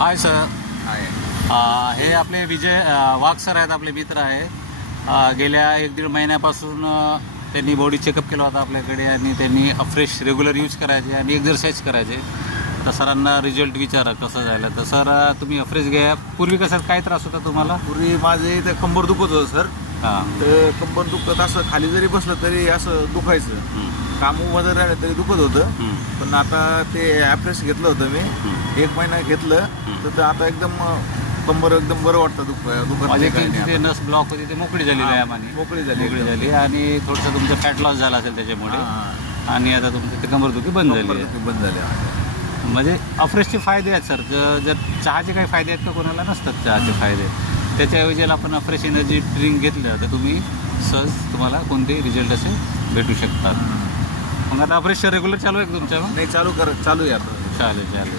Hi sir. आहे. हे आपले विजय वाघ सर आहेत, आपले मित्र आहे. गेल्या 1-1.5 महिन्यापासून त्यांनी बॉडी चेकअप केला होता आपल्याकडे आणि त्यांनी फ्रेश रेग्युलर यूज करायचे आणि एक्झरसाईज करायचे. तर सरांना रिझल्ट विचारा कसं झालं. तर सर तुम्ही फ्रेश घ्या. पूर्वी कसं काय त्रास होता तुम्हाला? पूर्वी माझे इथं कंबर दुखत होतं सर. हां. तर कंबर दुखत असं खाली जरी बसलं तरी असं दुखायचं. काम उभं जरी राहिलं तरी दुखत होतं. पण आता ते ॲप्रेस घेतलं होतं मी. 1 महिना घेतलं तर आता एकदम कंबर एकदम बरं वाटतं. दुखत माझे नाही, तिथे नस ब्लॉक होती ते मोकळी झालेली आहे आम्हाला. मोकळी झाली आणि थोडंसं तुमचं फॅट लॉस झाला असेल त्याच्यामुळे. हां. आणि आता तुमचं ते कंबरदुखी बंद झाली आहे. कंबरदुखी बंद झाली. म्हणजे अफ्रेशचे फायदे आहेत सर. जर चहाचे काही फायदे आहेत का? कोणाला नसतात चहाचे फायदे. त्याच्याऐवजी आपण फ्रेश एनर्जी ड्रिंक घेतलं तर तुम्ही सहज तुम्हाला कोणतेही रिझल्ट असे भेटू शकतात. मग आता फ्रेश रेग्युलर चालू आहे का तुमच्या? नाही चालू आहे आता. चालेल.